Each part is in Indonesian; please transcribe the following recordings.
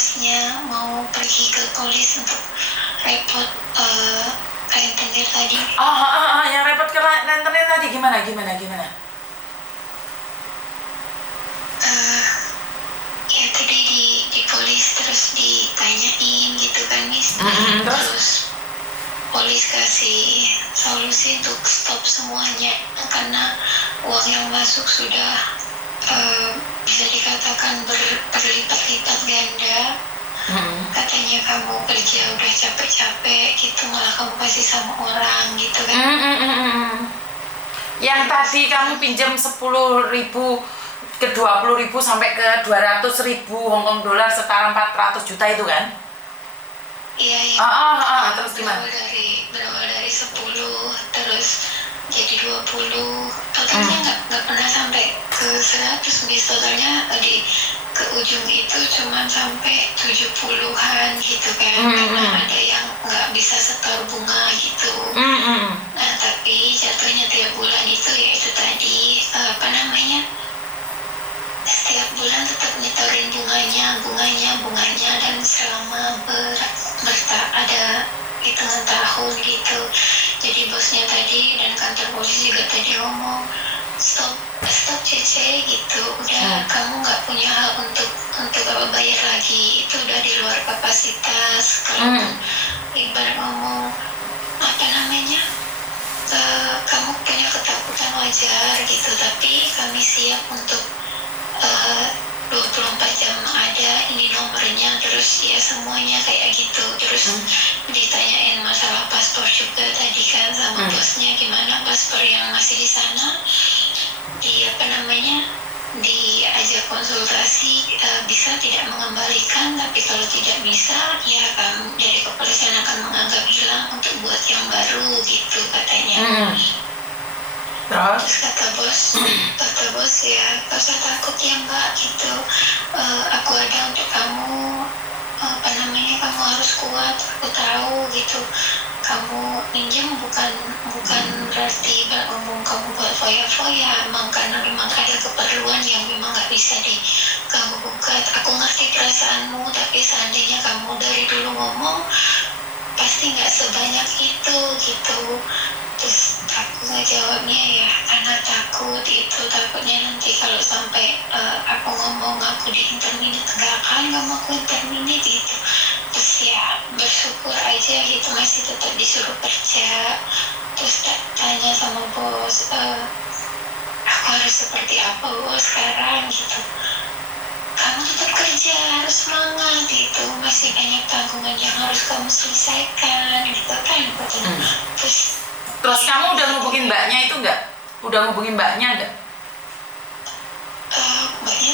bosnya mau pergi ke polis untuk repot rentenir tadi. Yang repot ke rentenir tadi gimana? Ya tadi di polis terus ditanyain gitu kan Miss. Terus polis kasih solusi untuk stop semuanya karena uang yang masuk sudah bisa dikatakan berlipat-lipat ganda. Katanya kamu kerja udah capek-capek gitu, malah kamu kasih sama orang gitu kan. Yang tadi kamu pinjam 10.000 ke 20.000 sampai ke 200.000 Hong Kong dolar setara 400 juta itu kan? Iya. Terus gimana? Berawal dari 10 terus jadi 20. Totalnya nggak pernah sampai ke 100 Miss. Totalnya ke ujung itu cuma sampai 70-an gitu kan. Karena ada yang nggak bisa setor bunga gitu. Nah tapi jatuhnya tiap bulan itu ya itu tadi setiap bulan tetap nyetorin bunganya dan selama ada hitungan tahun gitu. Jadi bosnya tadi dan kantor polisi juga tadi ngomong stop Cece gitu, udah kamu nggak punya hak untuk bayar lagi, itu udah di luar kapasitas. Kalau ibarat ngomong kamu punya ketakutan wajar gitu, tapi kami siap untuk 24 jam ada ini nomornya, terus ya semuanya kayak gitu. Terus ditanyain masalah paspor juga tadi kan sama bosnya, gimana paspor yang masih di sana, diajak konsultasi, bisa tidak mengembalikan, tapi kalau tidak bisa ya kamu dari kepolisian akan menganggap hilang untuk buat yang baru gitu katanya. Terus kata bos ya gak usah takut ya mbak gitu, aku ada untuk kamu, kamu harus kuat, aku tahu gitu. Kamu minjem bukan berarti ngomong kamu buat foya-foya, karena memang ada keperluan yang memang gak bisa kamu gugat. Aku ngerti perasaanmu, tapi seandainya kamu dari dulu ngomong pasti gak sebanyak itu gitu. Terus aku ngejawabnya ya karena takutnya nanti kalau sampai aku ngomong aku di interminate, gak akan kamu aku interminate gitu. Terus ya bersyukur aja gitu, masih tetap disuruh kerja. Terus tanya sama bos, aku harus seperti apa bos sekarang gitu. Kamu tetap kerja, harus semangat gitu, masih banyak tanggungan yang harus kamu selesaikan gitu kan. Terus kamu udah ngubungin mbaknya itu enggak? Mbaknya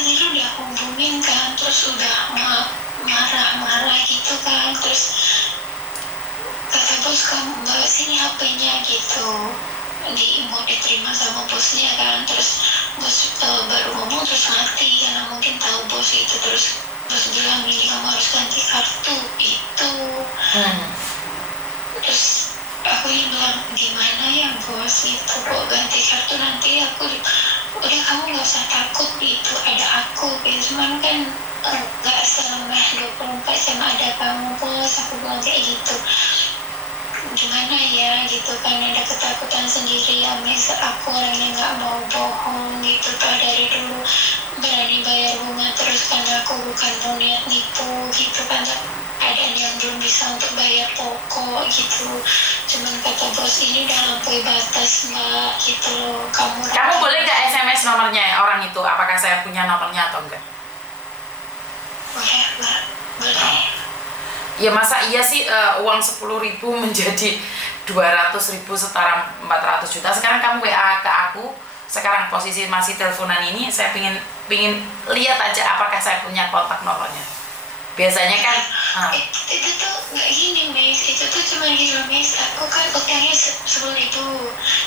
tadi udah hubungin kan, terus udah marah gitu kan. Terus kata bos, kamu bawa sini HP-nya gitu, mau diterima sama bosnya kan. Terus bos baru ngomong terus mati karena mungkin tahu bos itu. Terus bos bilang ini kamu harus ganti kartu itu. Terus aku bilang gimana ya bos itu kok ganti kartu, nanti aku udah kamu nggak usah takut gitu, ada aku gitu. Cuman kan nggak selama 24 jam ada kamu bos, aku bilang kayak gitu. Gimana ya gitu kan, ada ketakutan sendiri ya Miss. Aku orangnya nggak mau bohong gitu, toh dari dulu berani bayar bunga terus karena aku bukan mau niat nipu gitu kan. Keadaan yang belum bisa untuk bayar pokok gitu. Cuman kata bos ini udah lampaui batas mbak gitu loh. Kamu boleh nggak SMS nomornya orang itu? Apakah saya punya nomornya atau enggak? Boleh mbak, boleh. Ya masa iya sih uang 10.000 menjadi 200.000 setara 400 juta. Sekarang kamu WA ke aku, sekarang posisi masih teleponan ini, saya pingin lihat aja apakah saya punya kontak nomornya. Biasanya kan itu tuh nggak gini Miss, itu tuh cuma gini Miss, aku kan utangnya 10.000,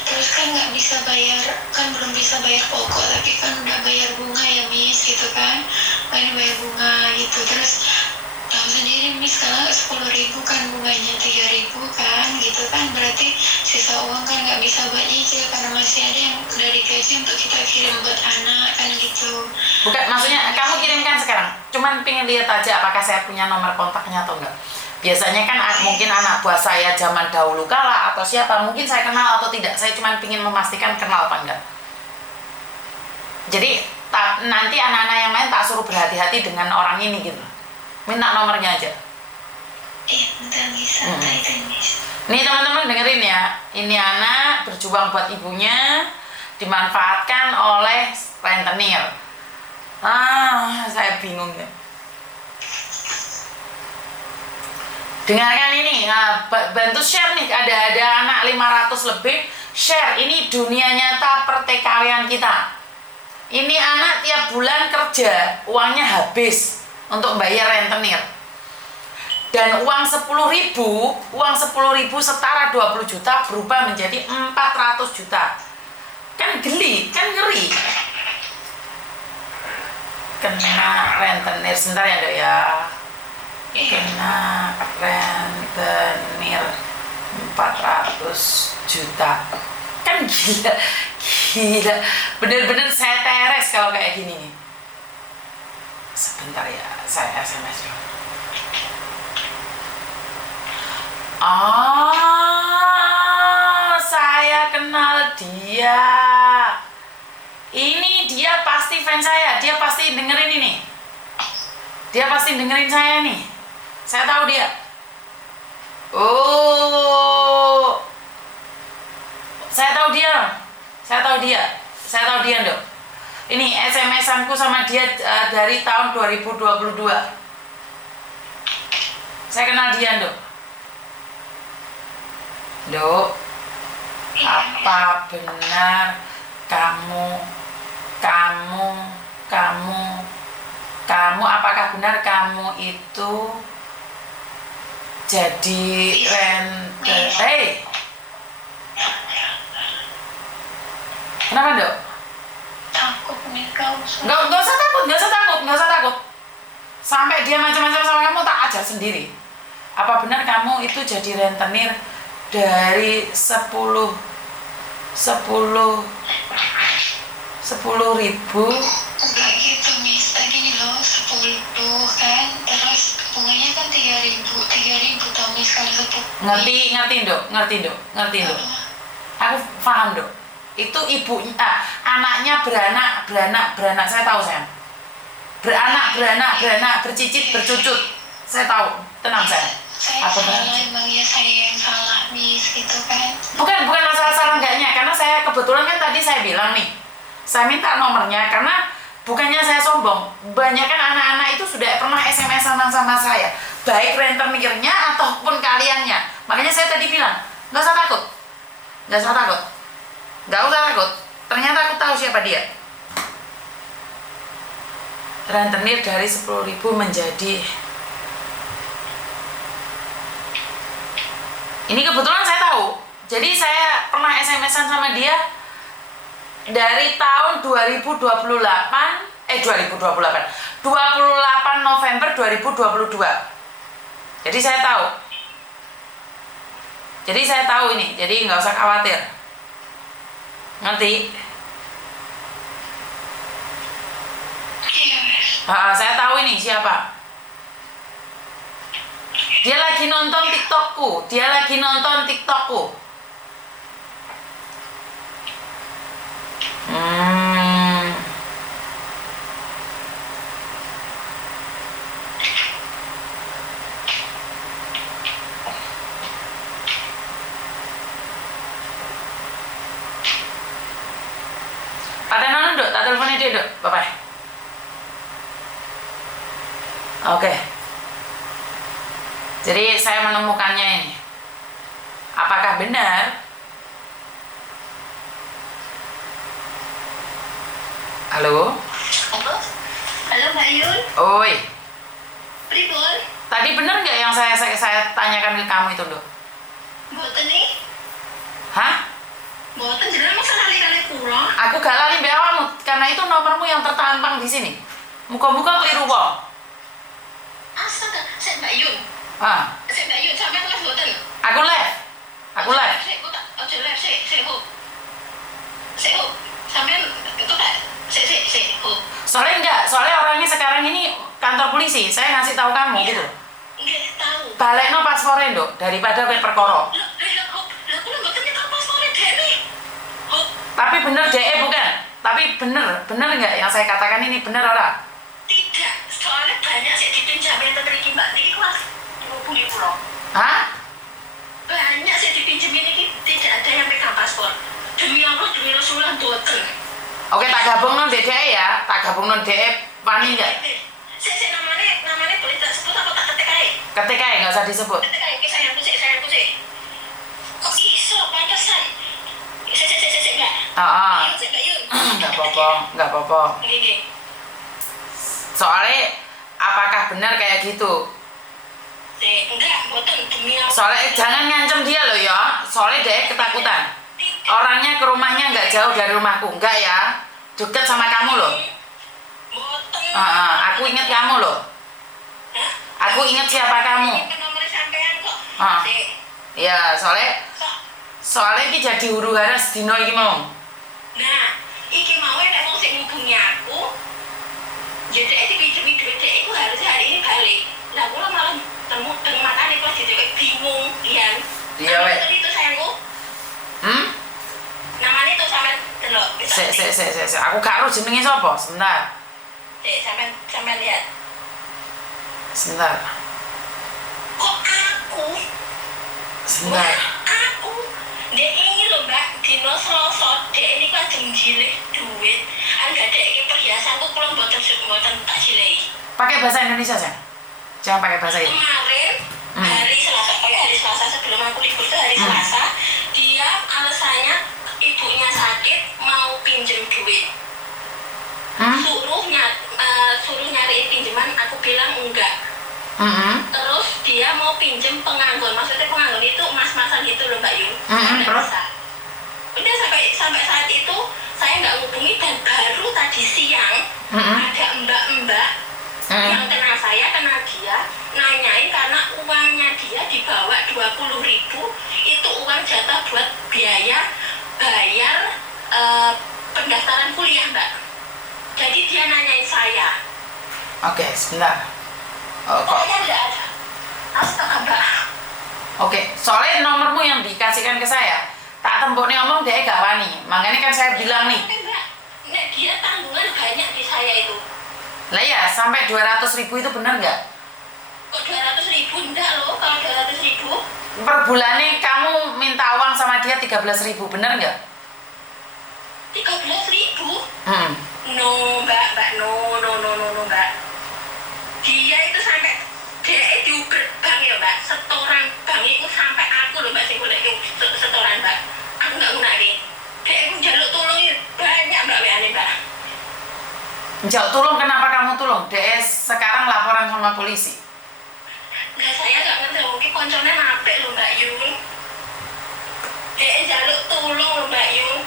terus kan nggak bisa bayar, kan belum bisa bayar pokok, tapi kan udah bayar bunga ya Miss gitu kan, bayar bunga gitu. Terus tahu sendiri Miss, kalau 10.000 kan bunganya 3.000 kan, gitu kan, berarti sisa uang kan nggak bisa buat nyicil karena masih ada yang dari gaji untuk kita kirim buat anak kan gitu. Bukan, maksudnya kamu kirimkan sekarang. Cuman pengen lihat aja apakah saya punya nomor kontaknya atau enggak. Biasanya kan mungkin anak buah saya zaman dahulu kala atau siapa, mungkin saya kenal atau tidak. Saya cuma pengen memastikan kenal apa enggak. Jadi nanti anak-anak yang lain tak suruh berhati-hati dengan orang ini gitu. Minta nomornya aja. Iya, bentar bisa, Miss. Nih teman-teman dengerin ya. Ini anak berjuang buat ibunya, dimanfaatkan oleh rentenir. Saya bingung ya. Dengarkan ini, bantu share nih, ada anak 500 lebih, share, ini dunia nyata pertikaian kita. Ini anak tiap bulan kerja, uangnya habis untuk bayar rentenir. Dan uang 10.000 setara 20 juta berubah menjadi 400 juta. Kan geli, kan ngeri. Kena rentenir, sebentar ya Dok ya. Kena rentenir 400 juta. Kan gila. Bener-bener saya teres kalau kayak gini nih. Sebentar ya, saya SMS dulu. Saya kenal dia. Ini dia pasti fans saya. Dia pasti dengerin ini. Dia pasti dengerin saya nih. Saya tahu dia. Saya tahu dia, Dok. Ini SMS-anku sama dia dari tahun 2022. Saya kenal dia, Dok. Dok, apa benar kamu apakah benar kamu itu jadi kenapa Dok? Takut nih kau. Nggak usah takut. Sampai dia macam-macam sama kamu tak ajar sendiri. Apa benar kamu itu jadi rentenir dari 10.000? Enggak gitu, Miss. Tadi nih loh 10 kan, terus bunganya kan 3.000 tau Miss kalau 10. Ngerti Dok. Aku paham Dok. Itu ibunya, anaknya beranak, saya tahu sayang. Beranak, bercicit, bercucut. Saya tahu, tenang sayang. Saya salah, emang ya saya yang salah, Miss, gitu kan. Bukan masalah enggaknya, karena saya kebetulan kan tadi saya bilang nih, saya minta nomornya karena bukannya saya sombong, banyak kan anak-anak itu sudah pernah SMS-an sama saya, baik rentenirnya ataupun kaliannya. Makanya saya tadi bilang, nggak usah takut. Ternyata aku tahu siapa dia. Rentenir dari 10.000 menjadi, ini kebetulan saya tahu. Jadi saya pernah SMS-an sama dia dari tahun 28 November 2022. Jadi saya tahu ini. Jadi nggak usah khawatir. Ngerti? Iya. Saya tahu ini siapa. Dia lagi nonton TikTokku. Patenan Dok, tak teleponnya dia Dok. Bye-bye. Oke. Jadi saya menemukannya ini. Apakah benar? Halo, Mbak Yun. oi. Pripun? Tadi benar nggak yang saya tanyakan ke kamu itu Dok? Mboten nih. Hah? Mboten jenengan masa kali-kali kula. Aku gak lali mbak awakmu karena itu nomormu yang tertampang di sini. Muka-muka keliru wong. Astaga, Mbak Yun. Sik Mbak Yun, sampean live mboten? Aku live. Sik, kok tak ojo live sik Hop. Sik Hop. Sampean kok tak sik Hop. Soalnya orangnya sekarang ini kantor polisi. Saya ngasih tahu kamu gitu. Nggih, tahu. Balekno paspore, Nduk, daripada kowe perkara. Lah Hop, lah kula mboten nyekel paspore dene. Hop. Tapi bener DE bukan? Tapi bener nggak yang saya katakan ini bener ora? Tidak, soalnya banyak sih dipinjamin tentang ini Mbak. Ini kelas hubungi pulau. Hah? Banyak sih dipinjemin ini tidak ada yang pegang paspor. Demi Allah, demi Rasulullah, boten. Oke, tak gabung non DE ya. Tak gabung non DE pani nggak? Saya namanya boleh tak sebut apa tak ketik aja? Ketika ya nggak usah disebut. Ketik aja, sayangku sih. Kok iso, pantesan. Saya enggak. Mbak Yun. Nggak apa-apa. Ini. Soalnya apakah benar kayak gitu? Enggak, boten demi Allah. Soalnya jangan ngancem dia loh ya. Soalnya dia ketakutan. Orangnya ke rumahnya nggak jauh dari rumahku, enggak ya? Deket sama kamu loh. Boten. Aku ingat kamu loh. Hah? Aku ingat siapa kamu. Ini nomor sampean kok. Ya, soalnya ini jadi huru hara sedino iki mau. Nah, iki mau nek wong sing ngubungi aku. Jadi dipinjemi duit iku harusnya hari ini balik. Lah kula malah temu makane kok jadi bingung, Ian. Iya, wek. Itu sayangku. Namanya itu sampean delok. Sik. Aku gak ero jenenge sapa. Sebentar. Sik, sampean lihat. Sebentar. Kok aku? Sebentar. Aku. Dek ini loh Mbak, dino Selasa, dek ini kan jilih duit. Angga dek ini perhiasanku kalau mboten tak jilih. Pakai bahasa Indonesia, Sayang. Jangan pakai bahasa ini. Kemarin hari Selasa sebelum aku libur itu hari Selasa, dia alasannya ibunya sakit mau pinjem duit. Suruh nyariin pinjaman, aku bilang enggak. Terus dia mau pinjem penganggur, maksudnya penganggur itu mas-masan gitu loh Mbak Yun. Terus? Udah sampai saat itu saya nggak hubungi dan baru tadi siang ada mbak-mbak yang kenal saya, kenal dia, nanyain karena uangnya dia dibawa 20.000, itu uang jatah buat biaya bayar pendaftaran kuliah Mbak. Jadi dia nanyain saya. Oke, sebentar. Pokoknya nggak ada. Astaga Mbak. Oke, soalnya nomormu yang dikasihkan ke saya, tak temboknya ngomong dia gak wani. Makanya kan saya bilang nih. Mbak, nek dia tanggungan banyak di saya itu. Lah ya, sampai 200.000 itu benar nggak? Kok 200.000 enggak loh, kalau 200.000? Per bulannya kamu minta uang sama dia 13.000, benar nggak? 13.000? No Mbak, no Mbak. Dia itu sampai dia diuber bank ya Mbak, setoran bank itu sampai aku loh Mbak sing golek setoran Mbak. Aku nggak ngunani. Dia itu jaluk tolongin banyak Mbak WA-ne Mbak. Jauh tolong, kenapa kamu tolong? Dia sekarang laporan sama polisi. Nggak, saya nggak ngerti, mungkin konconnya napik loh Mbak Yun. Dia jaluk tolong loh Mbak Yun.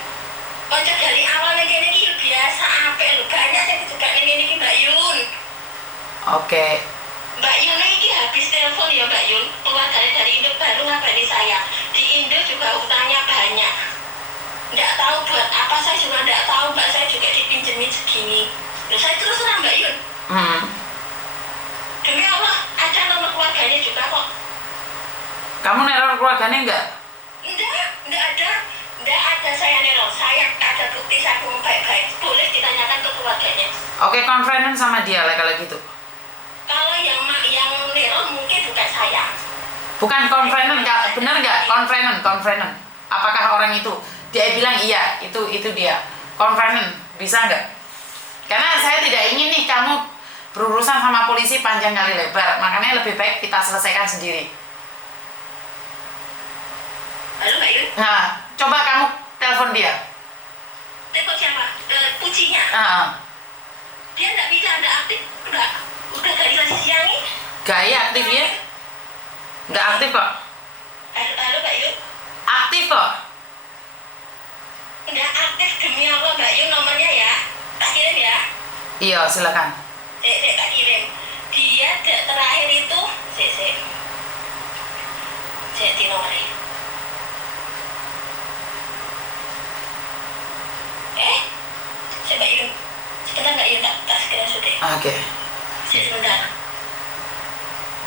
Konco dari awalnya gini ini biasa apik loh, banyak yang juga ini Mbak Yun. Oke. Mbak Yun ini habis telepon ya Mbak Yun, keluar dari Indo baru ngabari saya. Di Indo juga utangnya banyak. Nggak tahu buat apa, saya juga nggak tahu Mbak, saya juga dipinjemin segini. Loh, saya terus terang Mbak Yun. Demi Allah, ada nomor keluarganya juga kok. Kamu neror keluarganya enggak? Enggak ada. Enggak ada saya neror. Saya ada bukti saya baik-baik. Boleh ditanyakan ke keluarganya. Oke, konfrenen sama dia lah kalau gitu. Kalau yang neror mungkin bukan saya. Bukan konfrenen, benar nggak? Konfrenen. Apakah orang itu? Dia bilang iya, itu dia. Konfrenen, bisa nggak? Karena saya tidak ingin nih kamu berurusan sama polisi panjang kali lebar, makanya lebih baik kita selesaikan sendiri. Halo Mbak Yun? Nah, coba kamu telepon dia. Telepon siapa? Kuncinya? Dia nggak bisa, nggak aktif. Udah dari tadi siang nih. Gaya aktif ya? Nggak aktif kok. Halo Mbak Yun? Aktif kok. Nggak aktif demi Allah Mbak Yun, nomornya ya. Tak kirim ya? Iya, silakan. Tak kirim. Dia terakhir itu, Jadi nomornya. Coba Yun. Sebentar Mbak Yun, tak segera sudah. Oke. Sebentar.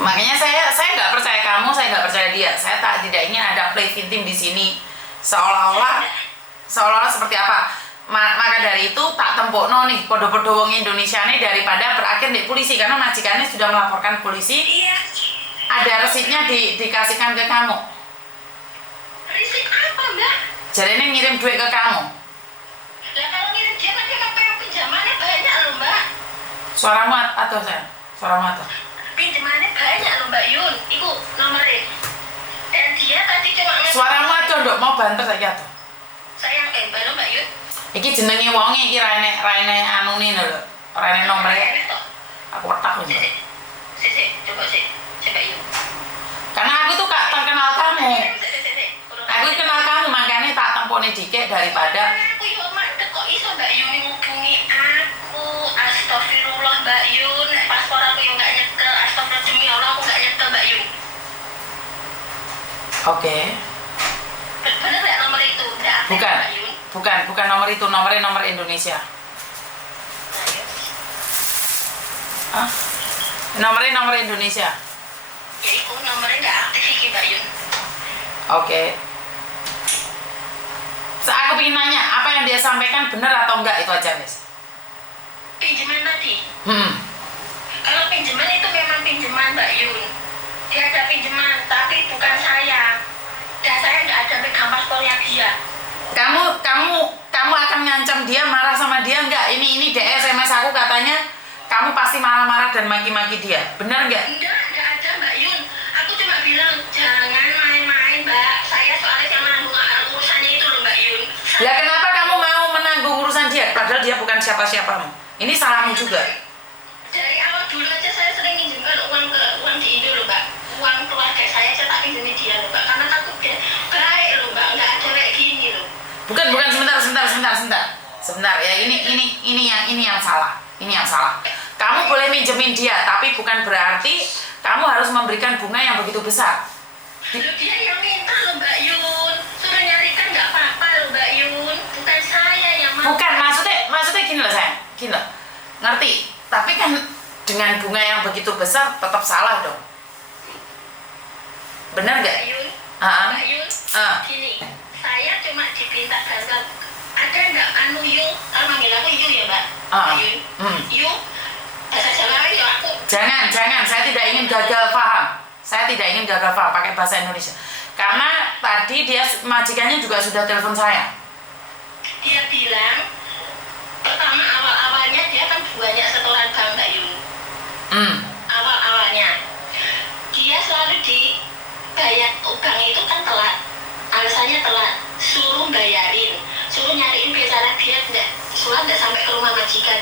Makanya saya nggak percaya kamu, saya nggak percaya dia. Saya tidak ingin ada play victim di sini. Seolah-olah seperti apa. Maka dari itu tak tempokno nih podo-podo wong Indonesia nih daripada berakhir di polisi, karena majikannya sudah melaporkan polisi. Iya. Ada resitnya dikasihkan ke kamu. Resit apa Mbak? Jadi ini ngirim duit ke kamu. Lah kalau ngirim dia kan dia pinjamannya banyak loh Mbak. Suaramu atau saya? Suaramu atau? Pinjamannya banyak loh Mbak Yun. Iku nomornya. Dan dia tadi cuma Suaramu atau ndok mau banter saja tuh? Saya yang loh Mbak Yun. Iki jenenge wonge iki raine anune lho. Raine nomere. Aku wetak lho. Coba Yun. Karena aku tuh gak terkenal kamu. Aku kenal kamu makanya tak tempone dikit daripada aku yo mandek kok iso Mbak Yun ngubungi aku. Astagfirullah Mbak Yun. Paspor aku yo gak nyekel. Astagfirullah demi Allah aku gak nyekel Mbak Yun. Oke. Bener gak nomor itu? Udah aktif Bukan. Mbak Yun? Bukan nomor itu, nomor Indonesia. Ah? Nomor Indonesia. Ya itu nomornya gak aktif iki Mbak Yun. Oke. Aku ingin nanya, apa yang dia sampaikan benar atau enggak itu aja, Miss? Pinjaman tadi? Kalau pinjaman itu memang pinjaman Mbak Yun. Dia ada pinjaman, tapi bukan saya. Dan saya nggak ada pegang paspornya dia. Kamu akan ngancam dia, marah sama dia enggak? Ini di SMS aku katanya kamu pasti marah-marah dan maki-maki dia. Benar enggak? Enggak ada Mbak Yun. Aku cuma bilang jangan main-main Mbak. Saya soalnya yang menanggung urusannya itu loh Mbak Yun. Lah kenapa kamu mau menanggung urusan dia? Padahal dia bukan siapa-siapamu. Ini salahmu juga. Dari awal dulu aja saya sering minjemkan uang di Indo loh Mbak. Uang keluarga saya tak pinjemin dia loh Mbak. Karena takut dia baik loh Mbak. Nggak ada kayak gini loh. Bukan sebentar ya, ini yang salah. Ini yang salah. Kamu boleh minjemin dia, tapi bukan berarti kamu harus memberikan bunga yang begitu besar. Loh dia yang minta loh Mbak Yun. Suruh nyarikan nggak apa-apa loh Mbak Yun. Bukan saya yang mau. Bukan, maksudnya gini loh sayang, gini loh. Ngerti? Tapi kan dengan bunga yang begitu besar tetap salah dong. Benar nggak? Mbak Yun, Ah. Mbak Yun, gini, saya cuma dipinta gagal. Ada nggak Yu? Kalau manggil aku Yu ya Mbak? Mbak Yun, Yu, bahasa Jawa ya aku. Jangan, saya tidak ingin gagal paham. Pakai bahasa Indonesia. Karena tadi dia majikannya juga sudah telepon saya. Dia bilang, pertama awal-awalnya dia kan banyak setoran bank Mbak Yun. Awal-awalnya, dia selalu dibayar utang itu kan telat. Alasannya telat, suruh bayarin, suruh nyariin bicara dia nggak sampai ke rumah majikan.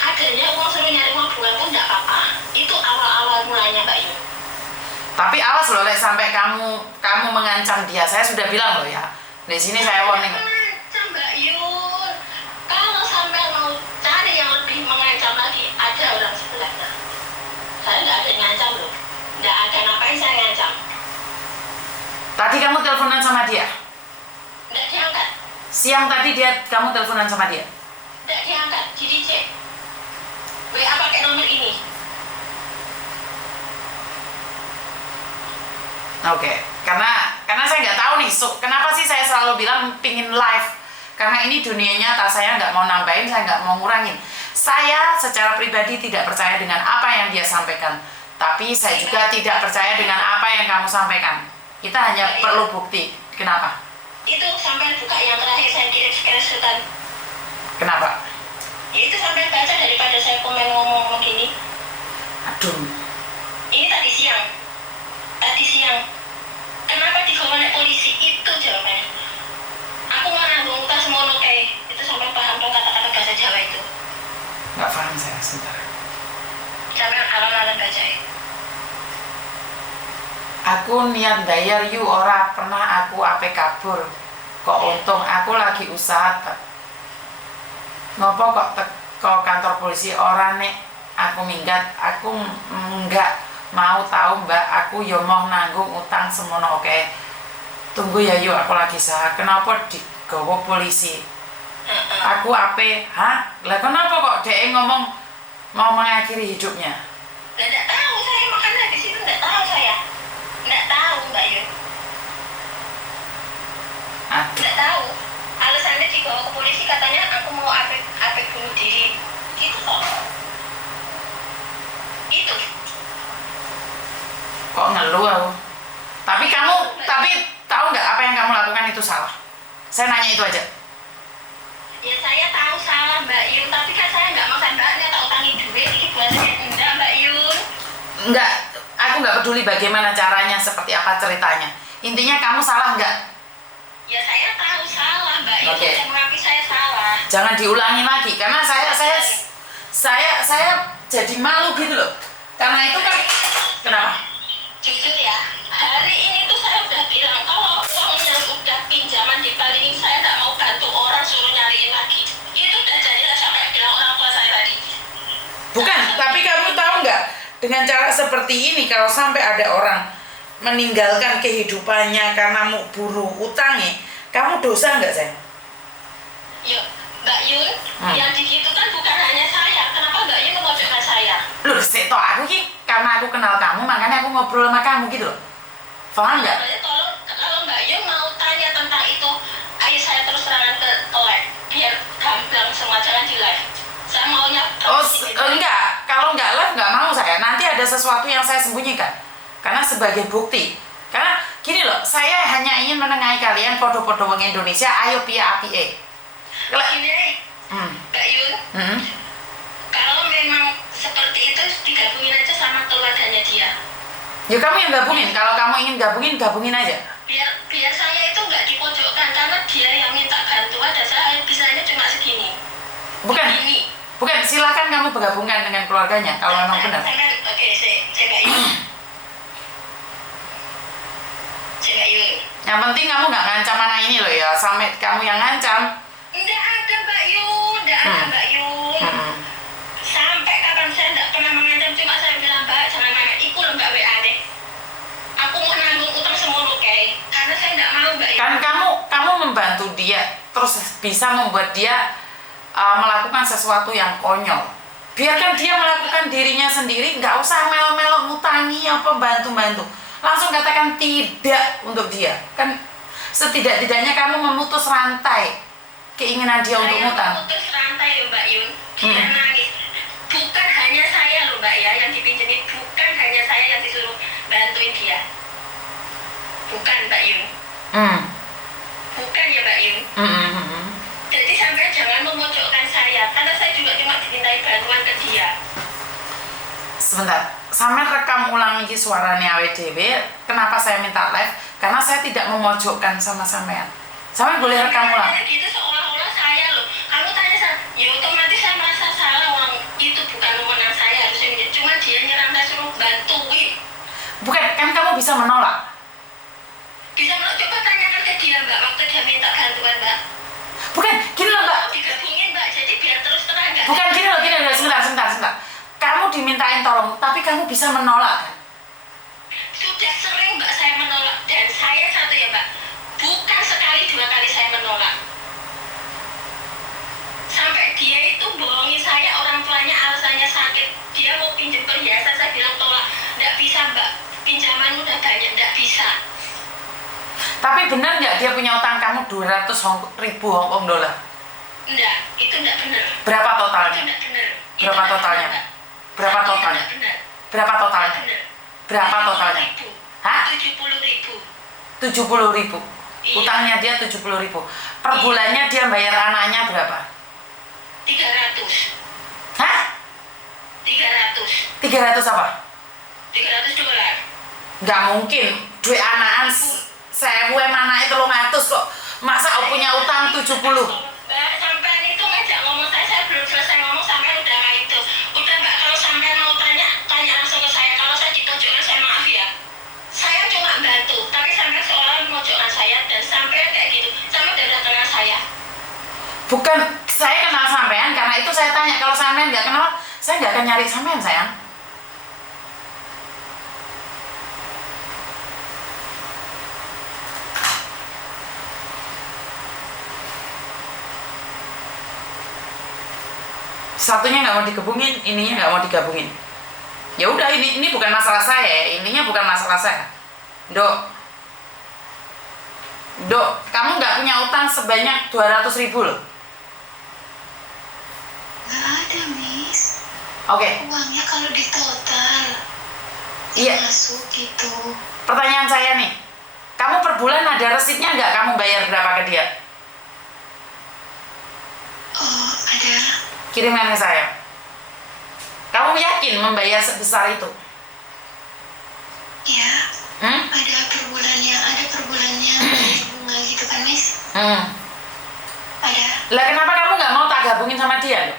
Adanya uang suruh nyari uang bunga pun nggak apa-apa. Itu awal-awal mulanya Mbak Yun. Tapi awas loh, sampai kamu mengancam dia. Saya sudah bilang loh ya. Di sini saya warning. Mengancam Mbak Yun. Kalau sampai mau cari yang lebih mengancam lagi, ada orang sebelahnya. Saya nggak ada yang ngancam loh. Nggak ada, ngapain saya ngancam? Tadi kamu teleponan sama dia? Nggak diangkat. Siang tadi kamu teleponan sama dia? Nggak diangkat, jadi cek. WA pakai nomor ini. Oke. Karena saya nggak tahu nih, kenapa sih saya selalu bilang pingin live? Karena ini dunia nyata, saya nggak mau nambahin, saya nggak mau ngurangin. Saya secara pribadi tidak percaya dengan apa yang dia sampaikan. Tapi saya juga tidak percaya dengan apa yang kamu sampaikan. Kita hanya perlu bukti. Kenapa? Itu sampai buka yang terakhir saya kirim screenshotan. Kenapa? Ya itu sampai baca daripada saya komen ngomong gini. Aduh. Ini tadi siang. Kenapa dibawa naik polisi? Itu jawabannya. Aku mau nanggung utang semono kayak itu sampai paham dong kata-kata bahasa Jawa itu. Nggak paham saya, sebentar. Sampai alon-alon baca ya. Aku niat bayar you ora pernah aku ape kabur. Kok untung aku lagi usaha. Ngopo kok teko kantor polisi ora nek aku minggat, aku enggak mau tahu Mbak, aku yo mau nanggung utang semono oke. Tunggu ya yuk, aku lagi sah. Kenapa digawa polisi? Aku ape? Hah? Lah kenapa kok dia ngomong mau mengakhiri hidupnya? Nggak tahu saya, makanya di situ nggak tahu saya. Nggak tahu Mbak Yun. Nggak tahu. Alasannya dibawa ke polisi katanya aku mau ape bunuh diri. Gitu kok. Itu. Kok ngeluh aku? Tapi tahu nggak apa yang kamu lakukan itu salah? Saya nanya itu aja. Ya saya tahu salah Mbak Yun, tapi kan saya nggak maksa Mbaknya tak utangin duit, ini buat saya enggak Mbak Yun. Enggak, aku nggak peduli bagaimana caranya, seperti apa ceritanya. Intinya kamu salah nggak? Ya saya tahu salah Mbak Yun, saya mengakui saya salah. Jangan diulangi lagi, karena saya jadi malu gitu loh. Karena itu kan, kenapa? Jujur ya, hari ini tuh saya udah bilang kalau uangnya udah pinjaman dibalikin, saya nggak mau bantu orang suruh nyariin lagi. Itu udah jadilah sampai bilang orang tua saya tadi. Bukan, tapi kamu tahu nggak, dengan cara seperti ini kalau sampai ada orang meninggalkan kehidupannya karena mau buru utangnya, kamu dosa nggak sayang? Yuk, Mbak Yun, yang digitu kan bukan hanya saya. Kenapa Mbak Yun memojokkan saya? Loh, seto aku ki karena aku kenal kamu, makanya aku ngobrol sama kamu gitu loh. Paham nggak? Tolong, kalau Mbak Yun mau tanya tentang itu, ayo saya terus terangkan ke live, biar gamblang semua, jangan di live. Saya maunya enggak, kalau nggak live nggak mau saya. Nanti ada sesuatu yang saya sembunyikan, karena sebagai bukti. Karena gini loh, saya hanya ingin menengahi kalian podo-podo wong Indonesia, ayo pia api Gini, Mbak Yun, kalau memang seperti itu digabungin aja sama keluarganya dia. Ya kamu yang gabungin, kalau kamu ingin gabungin aja. Biar saya itu nggak dipojokkan, karena dia yang minta bantuan dan saya bisanya cuma segini. Bukan, silakan kamu bergabungkan dengan keluarganya kalau memang benar. Oke, saya Mbak Yun. Saya Mbak Yun. Yang penting kamu nggak ngancam anak ini loh ya, sampai kamu yang ngancam. Nggak ada Mbak Yun, nggak ada Mbak Yun. Sampai kapan saya nggak pernah mengancam, cuma saya bilang Mbak jangan main, ikut loh Mbak WA deh. Aku mau nanggung utang semua kayak, karena saya nggak mau Mbak Yun. Kan kamu membantu dia, terus bisa membuat dia melakukan sesuatu yang konyol. Biarkan dia melakukan dirinya sendiri, nggak usah melo-melo ngutangi apa bantu-bantu. Langsung katakan tidak untuk dia. Kan setidak-tidaknya kamu memutus rantai keinginan dia untuk ngutang. Saya memutus rantai loh Mbak Yun. Dia nangis. Bukan hanya saya loh Mbak ya yang dipinjemin, bukan hanya saya yang disuruh bantuin dia. Bukan Mbak Yun. Bukan ya Mbak Yun. Jadi sampai jangan memojokkan saya, karena saya juga cuma dimintai bantuan ke dia. Sebentar, sampai rekam ulang ini suaranya AWDW. Kenapa saya minta live? Karena saya tidak memojokkan sama sampean. Sampean boleh rekam ulang. Gitu seolah-olah saya loh. Kamu tanya saya, ya otomatis saya merasa salah, uang itu bukan wewenang saya harusnya. Cuma dia nyerang saya suruh bantuin. Bukan, kan kamu bisa menolak. Bisa menolak, coba tanyakan ke dia Mbak, waktu dia minta bantuan Mbak. Bukan, gini loh Mbak. Digabungin Mbak, jadi biar terus terang Mbak. Bukan gini loh, sebentar. Kamu dimintain tolong, tapi kamu bisa menolak kan? Sudah sering Mbak saya menolak, dan saya satu ya Mbak, bukan sekali dua kali saya menolak. Sampai dia itu bohongin saya, orang tuanya alasannya sakit, dia mau pinjam perhiasan, saya bilang tolak. Nggak bisa Mbak, pinjaman udah banyak, nggak bisa. Tapi benar nggak dia punya utang kamu 200.000 Hong Kong dolar? Enggak, itu enggak benar. Berapa totalnya? Itu enggak benar. Berapa totalnya? Berapa totalnya? Berapa totalnya? Berapa totalnya? Hah? 70.000. 70.000. Utangnya dia 70.000. Per bulannya dia bayar anaknya berapa? 300. Hah? 300. 300 apa? 300 dolar. Nggak mungkin. Duit anakan saya mana itu 300 kok. Masa punya utang 70? Mbak, sampean itu ngajak ngomong saya belum selesai ngomong sampean udah kayak itu. Udah Mbak, kalau sampean mau tanya langsung ke saya. Kalau saya ditojokkan saya maaf ya. Saya cuma bantu, tapi sampean seolah memojokkan saya dan sampean kayak gitu. Sampean udah kenal saya. Bukan, saya kenal sampean karena itu saya tanya. Kalau sampean nggak kenal, saya nggak akan nyari sampean sayang. Satunya nggak mau digabungin, ininya nggak mau digabungin. Ya udah, ini bukan masalah saya ya. Ininya bukan masalah saya. Dok, kamu nggak punya utang sebanyak 200.000 loh. Nggak ada, Miss. Oke. Uangnya kalau di total Iya. masuk gitu. Pertanyaan saya nih, kamu per bulan ada resitnya nggak kamu bayar berapa ke dia? Oh, ada. Kirimkan ke saya. Kamu yakin membayar sebesar itu? Ya, ada per bulannya bayar bunga gitu kan, Miss? Ada. Lah kenapa kamu nggak mau tak gabungin sama dia loh?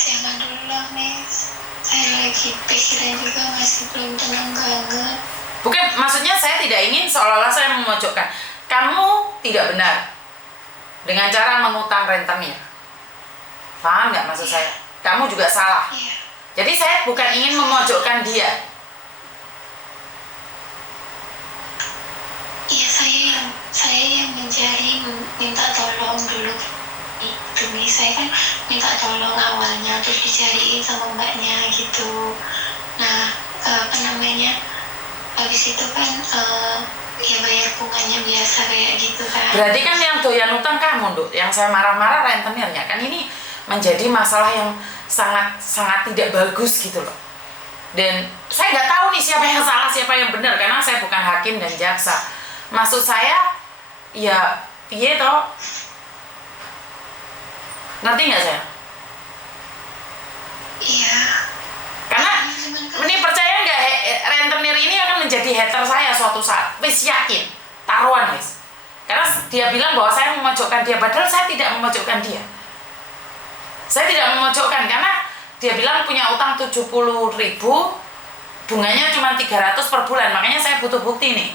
Jangan dulu lah, Miss. Saya lagi pikiran juga masih belum tenang banget. Bukan, maksudnya saya tidak ingin seolah-olah saya memojokkan. Kamu tidak benar dengan cara mengutang rentenir. Paham nggak maksud saya? Kamu juga salah. Iya. Jadi saya bukan ingin memojokkan dia. Iya, saya yang mencari, minta tolong dulu. Itu nih, saya kan minta tolong awalnya terus dicariin sama mbaknya gitu. Nah, habis itu kan ya bayar bunganya biasa kayak gitu kan. Berarti kan yang doyan utang kamu, Dok. Yang saya marah-marah rentenirnya. Kan ini menjadi masalah yang sangat tidak bagus gitu loh. Dan saya nggak tahu nih siapa yang salah, siapa yang benar, karena saya bukan hakim dan jaksa. Maksud saya, ya piye toh? Ngerti nggak saya? Iya. Karena ini percaya nggak, rentenir ini akan menjadi hater saya suatu saat. Wis yakin, taruhan wis. Karena dia bilang bahwa saya memojokkan dia, padahal saya tidak memojokkan dia. Saya tidak memojokkan karena dia bilang punya utang 70.000, bunganya cuma 300 per bulan. Makanya saya butuh bukti nih.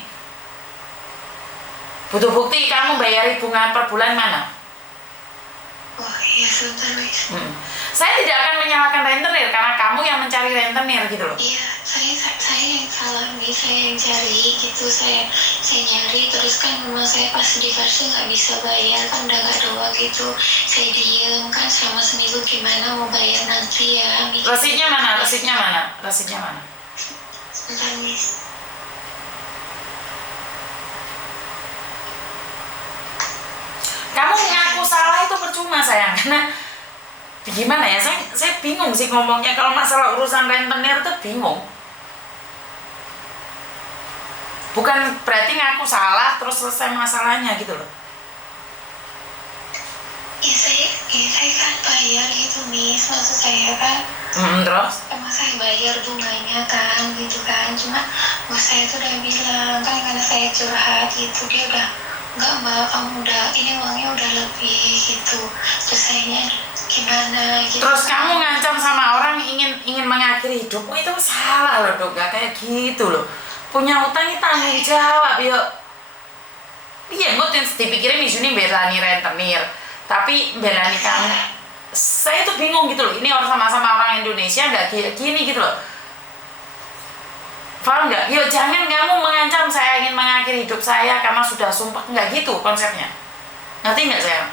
Butuh bukti kamu bayari bunga per bulan mana? Oh iya, sebentar, Miss. Saya tidak akan menyalahkan rentenir karena kamu yang mencari rentenir gitu loh. Iya, saya yang salah nih, saya yang cari gitu, saya nyari terus kan memang saya pas di kartu nggak bisa bayar kan, udah nggak ada uang gitu, saya diem kan selama seminggu, gimana mau bayar nanti ya. Resitnya mana? Sebentar, Miss. Kamu ngaku salah itu percuma sayang, karena gimana ya, saya bingung sih ngomongnya kalau masalah urusan rentenir tuh bingung. Bukan berarti ngaku salah terus selesai masalahnya gitu loh. Saya kan bayar gitu, Miss, maksud saya kan. Terus? Emang saya bayar bunganya kan gitu kan, cuma bos saya tuh udah bilang kan, karena saya curhat gitu, dia udah enggak mbak, kamu udah, ini uangnya udah lebih gitu, terus sayanya gimana gitu. Terus kamu ngancam sama orang ingin mengakhiri hidupmu, itu salah loh Dok, gak kayak gitu loh. Punya utang itu tanggung jawab yuk. Iya, gue dipikirin Mizuni belani rentenir, tapi belani kamu. Saya tuh bingung gitu loh, ini orang sama-sama orang Indonesia nggak gini gitu loh. Paham nggak? Yuk jangan kamu mengancam saya ingin mengakhiri hidup saya karena sudah sumpah, nggak gitu konsepnya. Ngerti nggak saya?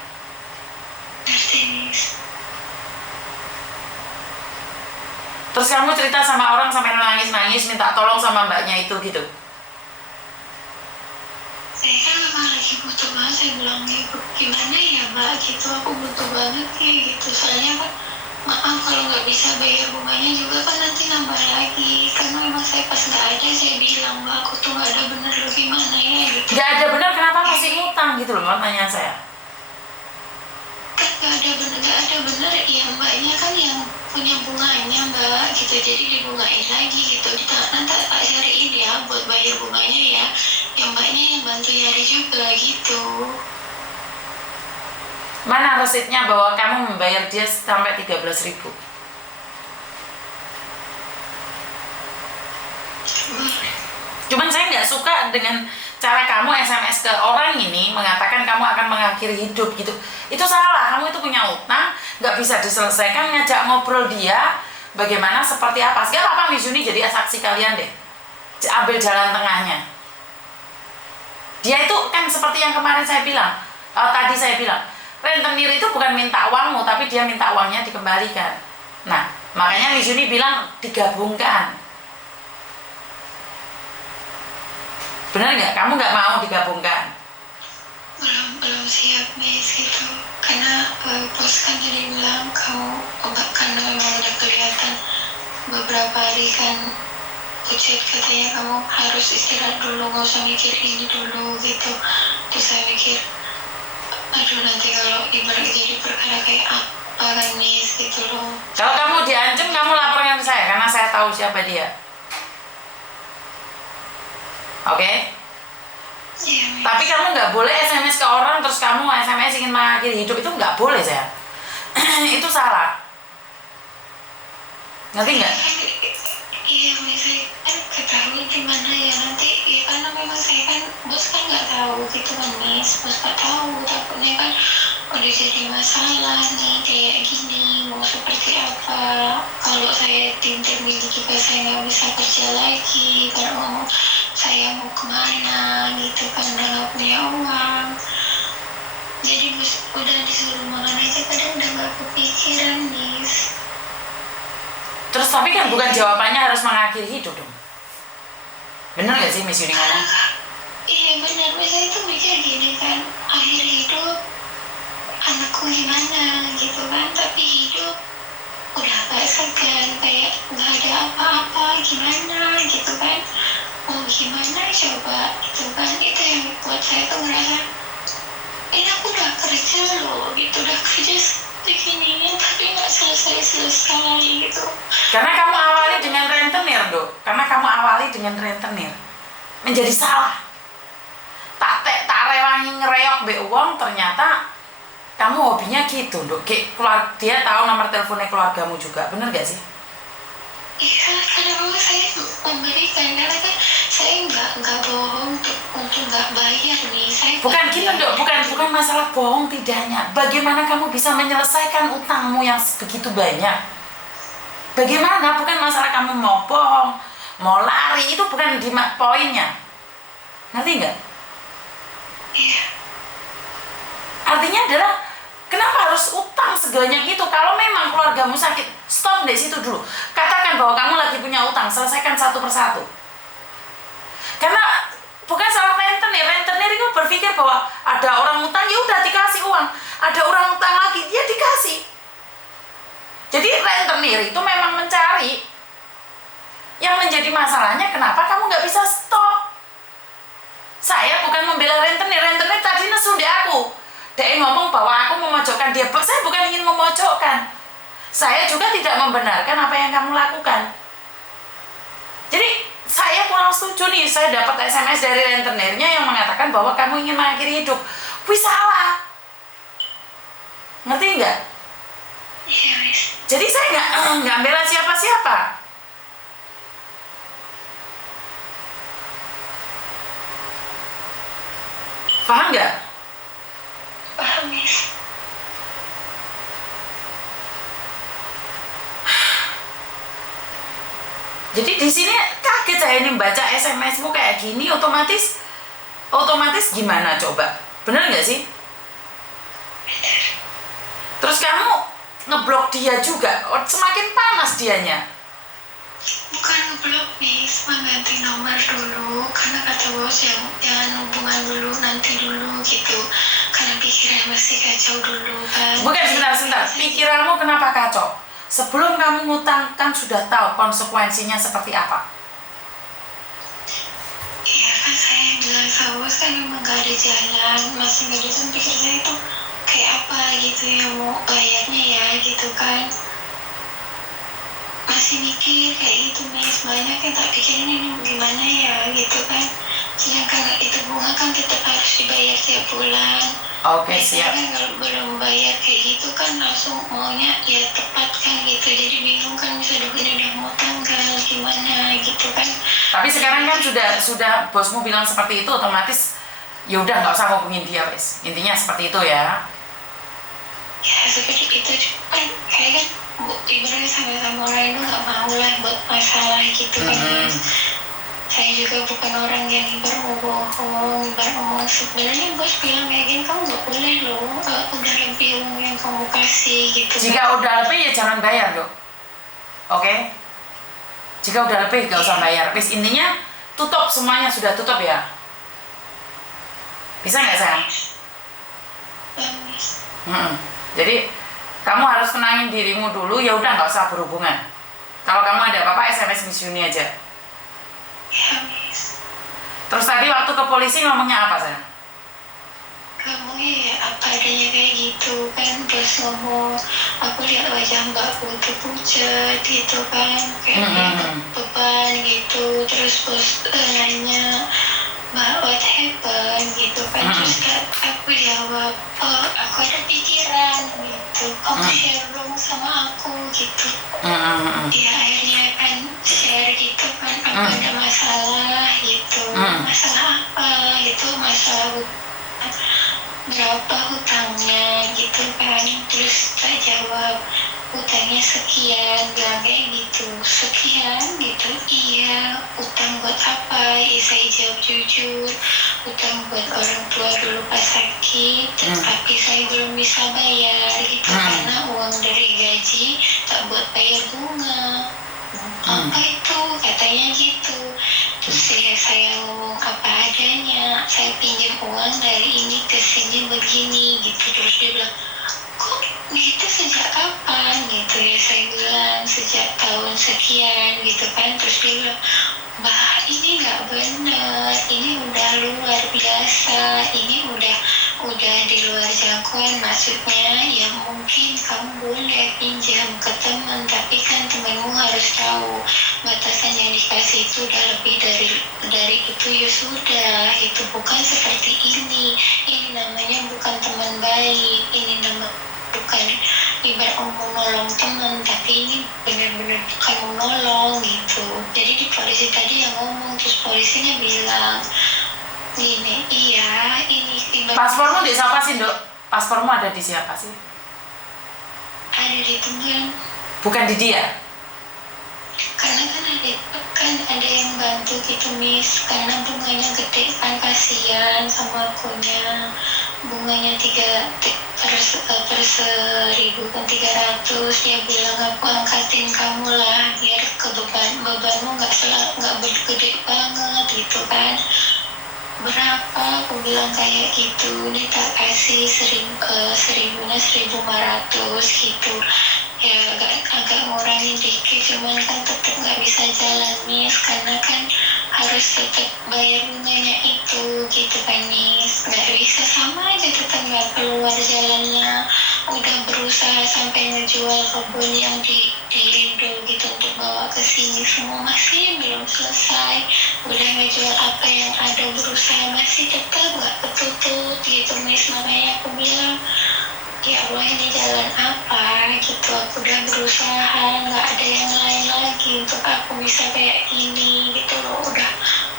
Ngerti. Terus kamu cerita sama orang sampai nangis-nangis minta tolong sama mbaknya itu gitu. Saya kan memang lagi butuh banget, saya bilang gimana ya mbak gitu, aku butuh banget kayak gitu, soalnya kan maaf kalau nggak bisa bayar bunganya juga kan nanti nambah lagi, karena memang saya pas nggak ada saya bilang mbak aku tuh nggak ada bener, lo gimana ya gitu. Nggak ada bener, kenapa masih ngutang gitu loh pertanyaan saya. Kan nggak ada bener ya, mbaknya kan yang punya bunganya mbak gitu, jadi dibungain lagi gitu, nanti tak cariin ya buat bayar bunganya ya, yang mbaknya yang bantu nyari juga gitu. Mana resitnya bahwa kamu membayar dia sampai 13.000? Cuman saya nggak suka dengan cara kamu SMS ke orang ini mengatakan kamu akan mengakhiri hidup gitu. Itu salah, kamu itu punya utang, nggak bisa diselesaikan, ngajak ngobrol dia bagaimana, seperti apa. Sekarang apa Mizuni jadi saksi kalian deh, ambil jalan tengahnya. Dia itu kan seperti yang kemarin saya bilang, tadi saya bilang, rentenir itu bukan minta uangmu, tapi dia minta uangnya dikembalikan. Nah, makanya Miss Yuni bilang digabungkan. Benar nggak? Kamu nggak mau digabungkan? Belum siap Miss gitu. Karena bos kan tadi bilang kamu kan memang udah kelihatan beberapa hari kan Ucap katanya kamu harus istirahat dulu, nggak usah mikir ini dulu gitu. Terus saya mikir, aduh nanti kalau ibarat jadi perkara kayak apa kan Miss gitu loh. Kalau kamu diancam, kamu laporkan ke saya karena saya tahu siapa dia. Oke? Iya, Miss. Tapi kamu nggak boleh SMS ke orang terus kamu SMS ingin mengakhiri hidup, itu nggak boleh saya. Itu salah. Ngerti nggak? Iya, Miss, saya kan ketahui gimana ya nanti ya karena memang saya kan bos kan nggak tahu gitu kan Miss, bos nggak tahu takutnya kan udah jadi masalah nih kayak gini mau seperti apa kalau saya tim ini juga saya nggak bisa kerja lagi karena mau saya mau kemana gitu kan udah nggak punya uang jadi bos udah disuruh makan aja kadang udah nggak kepikiran Miss. Terus tapi kan bukan jawabannya harus mengakhiri hidup dong. Bener gak sih Miss Yuni ngomong? Iya benar, saya itu mikir gini kan, akhir hidup anakku gimana gitu kan, tapi hidup udah gak segan, kayak gak ada apa-apa gimana gitu kan, mau gimana coba gitu kan, itu yang buat saya tuh ngerasa ini aku udah kerja loh gitu, udah kerja begini tapi nggak selesai gitu. Karena kamu awali dengan rentenir dok. Karena kamu awali dengan rentenir menjadi salah. Tak rewangi ngereok be uang ternyata kamu hobinya gitu dok. Kayak dia tahu nomor teleponnya keluargamu juga, bener gak sih? Iya, karena memang saya memberikan karena kan saya nggak bohong untuk nggak bayar nih. Saya bukan gitu dok, bukan masalah bohong tidaknya. Bagaimana kamu bisa menyelesaikan utangmu yang begitu banyak? Bagaimana? Bukan masalah kamu mau bohong, mau lari, itu bukan di poinnya. Ngerti nggak? Iya. Artinya adalah kenapa harus utang sebanyak itu? Kalau memang keluargamu sakit, stop di situ dulu. Katakan bahwa kamu lagi punya utang, selesaikan satu persatu. Karena bukan salah rentenir. Rentenir itu berpikir bahwa ada orang utang, ya udah dikasih uang. Ada orang utang lagi, dia dikasih. Jadi rentenir itu memang mencari. Yang menjadi masalahnya kenapa kamu nggak bisa stop? Saya bukan membela rentenir. Rentenir tadi nesu di aku. Dia ngomong bahwa aku memojokkan dia. Saya bukan ingin memojokkan. Saya juga tidak membenarkan apa yang kamu lakukan. Jadi saya kurang setuju nih. Saya dapat SMS dari rentenirnya yang mengatakan bahwa kamu ingin mengakhiri hidup. Wih salah. Ngerti nggak? Iya, Miss. Jadi saya nggak bela siapa-siapa. Paham nggak? Paham, Miss. Jadi di sini kaget saya ini baca SMS-mu kayak gini, otomatis gimana coba? Bener nggak sih? Terus kamu ngeblok dia juga, semakin panas dianya. Bukan ngeblok Miss, mengganti nomor dulu karena kata bos jangan hubungan dulu, nanti dulu gitu karena pikiran masih kacau dulu kan. Bukan, sebentar, pikiranmu kenapa kacau? Sebelum kamu ngutang kan sudah tahu konsekuensinya seperti apa. Iya kan saya bilang sama bos kan memang gak ada jalan, masih gak ada jalan, pikir saya itu kayak apa gitu ya mau bayarnya ya gitu kan. Masih mikir kayak gitu Miss, banyak yang tak pikirin ini gimana ya gitu kan. Sedangkan itu bunga kan tetap harus dibayar tiap bulan. Oke, Biasanya siap. kan kalau belum bayar kayak gitu kan langsung maunya ya tepat kan gitu. Jadi bingung kan bisa ini udah mau tanggal gimana gitu kan. Tapi sekarang kan sudah bosmu bilang seperti itu, otomatis ya udah nggak usah hubungin dia wes. Intinya seperti itu ya. Ya seperti itu kan kayak kan ibaratnya sama-sama orang itu nggak mau lah buat masalah gitu kan. saya juga bukan orang yang ibarat mau bohong, ibarat ngomong sebenarnya bos bilang kayak gini kamu nggak boleh loh, udah lebih uang yang kamu kasih gitu. Jika udah lebih ya jangan bayar dok. Oke? Jika udah lebih gak usah bayar. Wis intinya tutup semuanya, sudah tutup ya. Bisa nggak sayang? Jadi kamu harus tenangin dirimu dulu, ya udah nggak usah berhubungan. Kalau kamu ada apa-apa SMS Miss Yuni aja. Ya, Miss. Terus tadi waktu ke polisi ngomongnya apa sayang? Kamu ya apa adanya kayak gitu kan, terus ngomong aku lihat wajah mbakku itu pucat gitu kan, kayak beban gitu, terus bos nanya mbak what happened gitu kan, terus aku jawab oh aku ada pikiran gitu, kamu share dong sama aku gitu. Ya akhirnya kan share gitu kan, aku ada masalah gitu, masalah apa gitu, masalah berapa hutangnya gitu kan, terus saya jawab hutangnya sekian, bilang kayak gitu, sekian gitu, iya hutang buat apa, saya jawab jujur, hutang buat orang tua dulu pas sakit, tapi saya belum bisa bayar gitu, karena uang dari gaji tak buat bayar bunga. Apa itu katanya gitu, terus saya ngomong apa adanya, saya pinjam uang dari ini ke sini begini gitu, terus dia bilang kok gitu sejak kapan gitu ya, saya bilang sejak tahun sekian gitu kan, terus dia bilang bah ini nggak benar, ini udah luar biasa, ini udah di luar jangkauan, maksudnya ya mungkin kamu boleh pinjam ke teman, tapi kan temanmu harus tahu batasan yang dikasih itu udah lebih dari itu, ya sudah itu bukan seperti ini namanya bukan teman baik, ini bukan ibarat menolong teman, tapi ini benar-benar bukan menolong gitu. Jadi di polisi tadi yang ngomong, terus polisinya bilang ini iya ini ibarat. Paspormu di siapa sih dok? Paspormu ada di siapa sih? Ada di teman. Bukan di dia? Karena kan ada yang bantu gitu Miss, karena bunganya gede kan, kasihan sama akunya, bunganya 3 per 1.000 kan 300, dia bilang aku angkatin kamu lah biar bebanmu nggak gede banget gitu kan. Berapa aku bilang kayak gitu, dia tak kasih 1.500 gitu ya, agak ngurangin dikit, cuman kan tetap nggak bisa jalan Miss, karena kan harus tetap bayar bunganya itu gitu kan Miss, nggak bisa, sama aja tetap nggak keluar jalannya. Udah berusaha sampai ngejual kebun yang di Indo gitu untuk bawa ke sini, semua masih belum selesai. Udah ngejual apa yang ada, berusaha masih tetap nggak ketutup gitu Miss, makanya aku bilang ya Allah ini jalan apa gitu, aku udah berusaha, nggak ada yang lain lagi untuk aku bisa kayak ini gitu loh, udah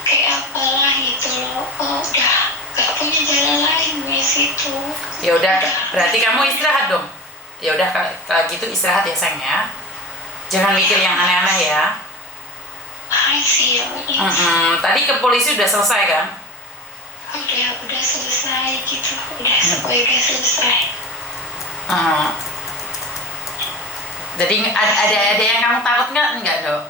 kayak apalah gitu loh, udah nggak punya jalan lain Miss itu. Ya udah, berarti kamu istirahat dong. Ya udah kalau gitu istirahat ya sayang ya, jangan mikir yang aneh-aneh ya. Sih ya Miss. Tadi ke polisi udah selesai kan? Udah selesai gitu, udah selesai. Jadi ada yang kamu takut nggak dok?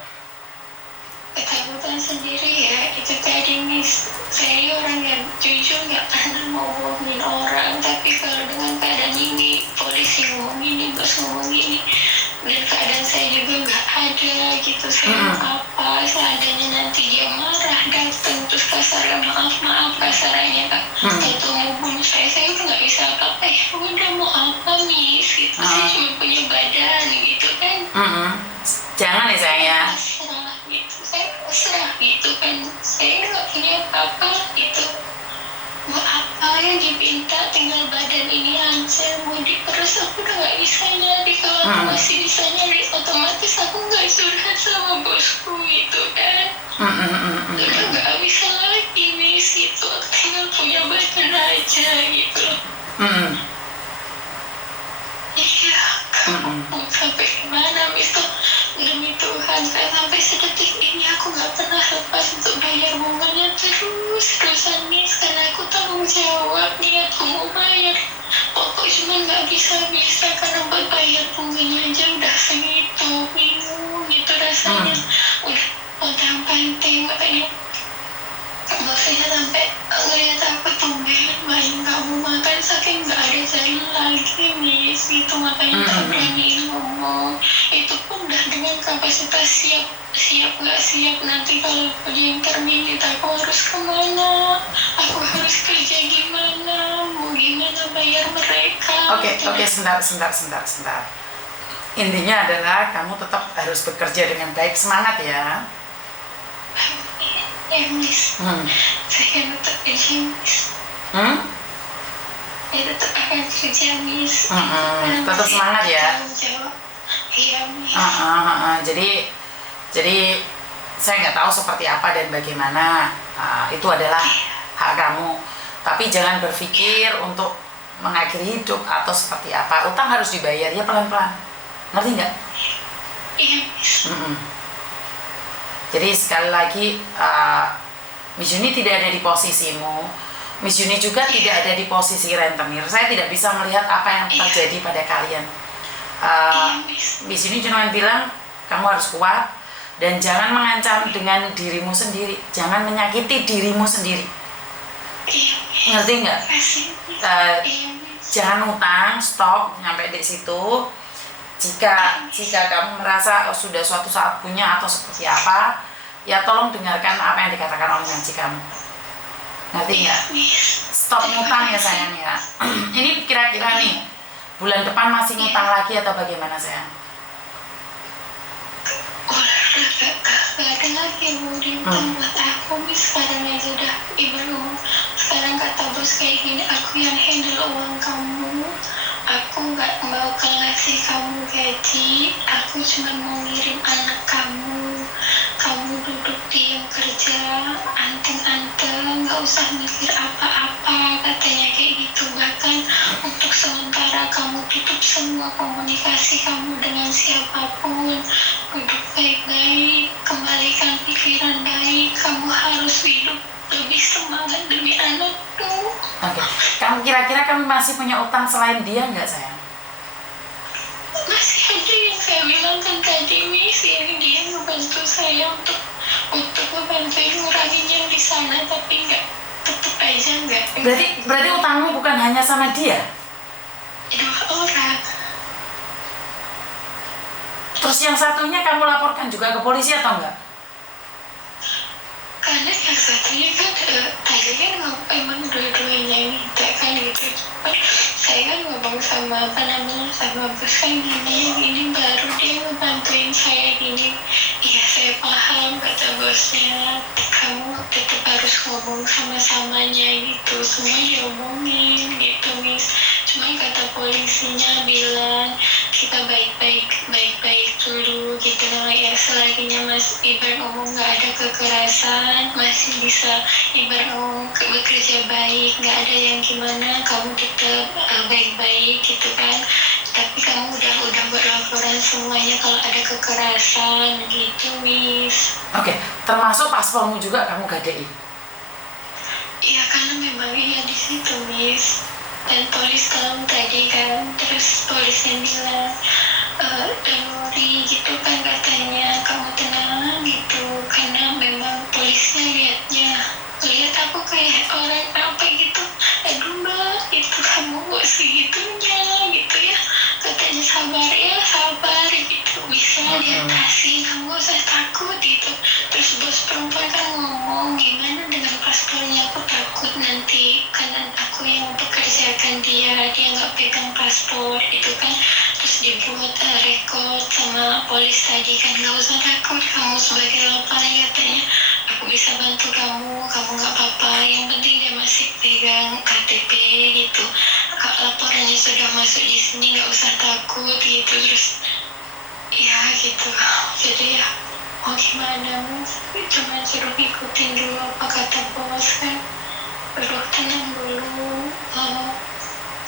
Ketakutan sendiri ya itu tadi Miss, saya orang yang jujur nggak pernah mau bohongin orang, tapi kalau dengan keadaan ini, polisi ngomong ini, bos ngomong ini, dan keadaan saya juga nggak ada gitu, saya mau apa seadanya, nanti dia marah datang terus kasar, maaf kasarannya kan, atau mau bunuh saya udah nggak bisa apa-apa, ya udah mau apa Miss gitu, saya cuma punya badan gitu kan. Jangan ya sayang ya. Saya pasrah gitu kan, saya nggak punya apa-apa gitu, mau apa yang diminta, tinggal badan ini aja, mau diperes aku udah nggak bisa nyari, kalau aku masih bisa nyari otomatis aku nggak curhat sama bosku gitu kan. Udah nggak bisa lagi Miss gitu, aku tinggal punya badan aja gitu. Iya, kamu sampai gimana Miss tuh, demi Tuhan kan sampai sedetik ini aku nggak pernah lepas untuk bayar bunganya terus-terusan Miss, karena aku tanggung jawab nih, aku mau bayar. Pokok cuma nggak bisa karena buat bayar bunganya aja udah segitu, bingung gitu rasanya. Udah penting makanya maksudnya sampai ngeliat aku tumben main kamu makan saking nggak ada jalan lagi Miss gitu, makanya tak berani ngomong. Itu pun udah dengan kapasitas siap nggak siap, nanti kalau yang terminit aku harus kemana, aku harus kerja gimana, mau gimana bayar mereka. Oke, sebentar. Intinya adalah kamu tetap harus bekerja dengan baik, semangat ya. Ya Miss, saya tetap kerja Miss. Saya tetap akan kerja Miss. Tetap semangat ya. Iya Miss. Jadi saya nggak tahu seperti apa dan bagaimana, itu adalah hak kamu. Tapi jangan berpikir untuk mengakhiri hidup atau seperti apa. Utang harus dibayar ya pelan-pelan. Ngerti nggak? Iya Miss. Jadi sekali lagi, Miss Yuni tidak ada di posisimu. Miss Yuni juga tidak ada di posisi rentenir. Saya tidak bisa melihat apa yang terjadi pada kalian. Miss Yuni cuma bilang kamu harus kuat dan jangan mengancam dengan dirimu sendiri. Jangan menyakiti dirimu sendiri. Ngerti nggak? Jangan utang, stop nyampe di situ. Jika kamu merasa sudah suatu saat punya atau seperti apa, ya tolong dengarkan apa yang dikatakan oleh ngaji kamu. Ngerti nggak? Stop ngutang ya sayang ya. Ini kira-kira nih, bulan depan masih ngutang lagi atau bagaimana sayang? Gak ada lagi yang mau diutang buat aku Miss, sekarang aja udah ibu. Sekarang kata bos kayak gini, aku yang handle uang kamu. Aku nggak mau kasih kamu gaji, aku cuma mau ngirim anak kamu. Kamu duduk diam kerja, anteng-anteng, nggak usah mikir apa-apa, katanya kayak gitu. Bahkan untuk sementara kamu tutup semua komunikasi kamu dengan siapapun. Duduk baik-baik, kembalikan pikiran baik, kamu harus hidup lebih semangat demi anakku. Oke. Kamu kira-kira kamu masih punya utang selain dia nggak sayang? Masih ada yang saya bilang kan tadi Miss, yang dia ngebantu saya untuk ngebantu ngurangin yang di sana, tapi nggak, tetep aja nggak. Berarti utangmu bukan hanya sama dia? 2 orang. Terus yang satunya kamu laporkan juga ke polisi atau enggak? Karena yang satunya kan tadi kan emang dua-duanya minta kan gitu. Saya kan ngomong sama sama bos kan gini baru dia ngebantuin saya gini. Iya saya paham kata bosnya, kamu tetap harus ngomong sama-samanya gitu, semua diomongin gitu Miss. Cuma kata polisinya bilang kita baik-baik dulu gitu loh ya, selaginya Mas ibarat ngomong nggak ada kekerasan, masih bisa ibarat ngomong bekerja baik, nggak ada yang gimana, kamu tetap baik-baik gitu kan. Tapi kamu udah buat laporan semuanya kalau ada kekerasan gitu Miss. Oke, termasuk paspormu juga kamu gadein? Iya karena memang iya di situ Miss. Dan polis kamu tadi kan, terus polisnya bilang Nuri gitu kan katanya, kamu tenang gitu, karena memang polisnya lihat aku kayak orang apa gitu. Aduh mbak, itu kamu kok segitunya gitu ya, katanya sabar gitu, bisa diatasi, kamu gak usah takut gitu. Terus bos perempuan kan ngomong, gimana dengan paspornya, aku takut nanti kan aku yang pekerjakan dia nggak pegang paspor itu kan. Terus dibuat rekod sama polis tadi kan, nggak usah takut, kamu sebagai laporan katanya aku bisa bantu kamu nggak apa-apa, yang penting dia masih pegang KTP gitu. Laporannya sudah masuk di sini, nggak usah takut gitu. Terus ya gitu, jadi ya mau gimana Mas, cuma suruh ikutin dulu apa kata bos kan. Suruh tenang dulu,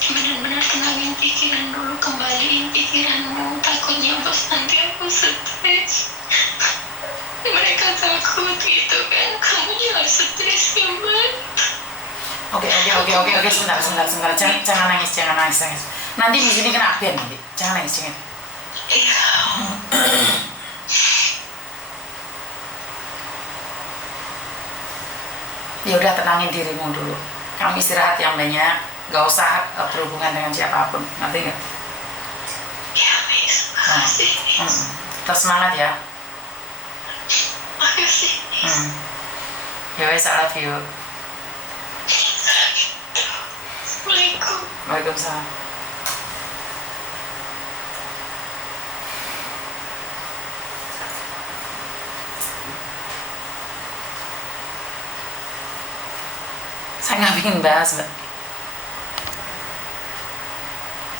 benar-benar tenangin pikiran dulu, kembaliin pikiranmu, takutnya bos nanti aku stres. Mereka takut gitu kan, kamu Oke, sebentar. Jangan nangis. Nanti di sini kena ban nanti. Jangan nangis. Iya. Ya udah, tenangin dirimu dulu. Kamu istirahat yang banyak, gak usah berhubungan dengan siapapun. Ngerti nggak? Ya, Miss. Makasih, Miss. Terus semangat ya. Makasih, Miss. Ya wes, I love you. Assalamualaikum. Waalaikumsalam. Saya nggak ingin bahas, Mbak.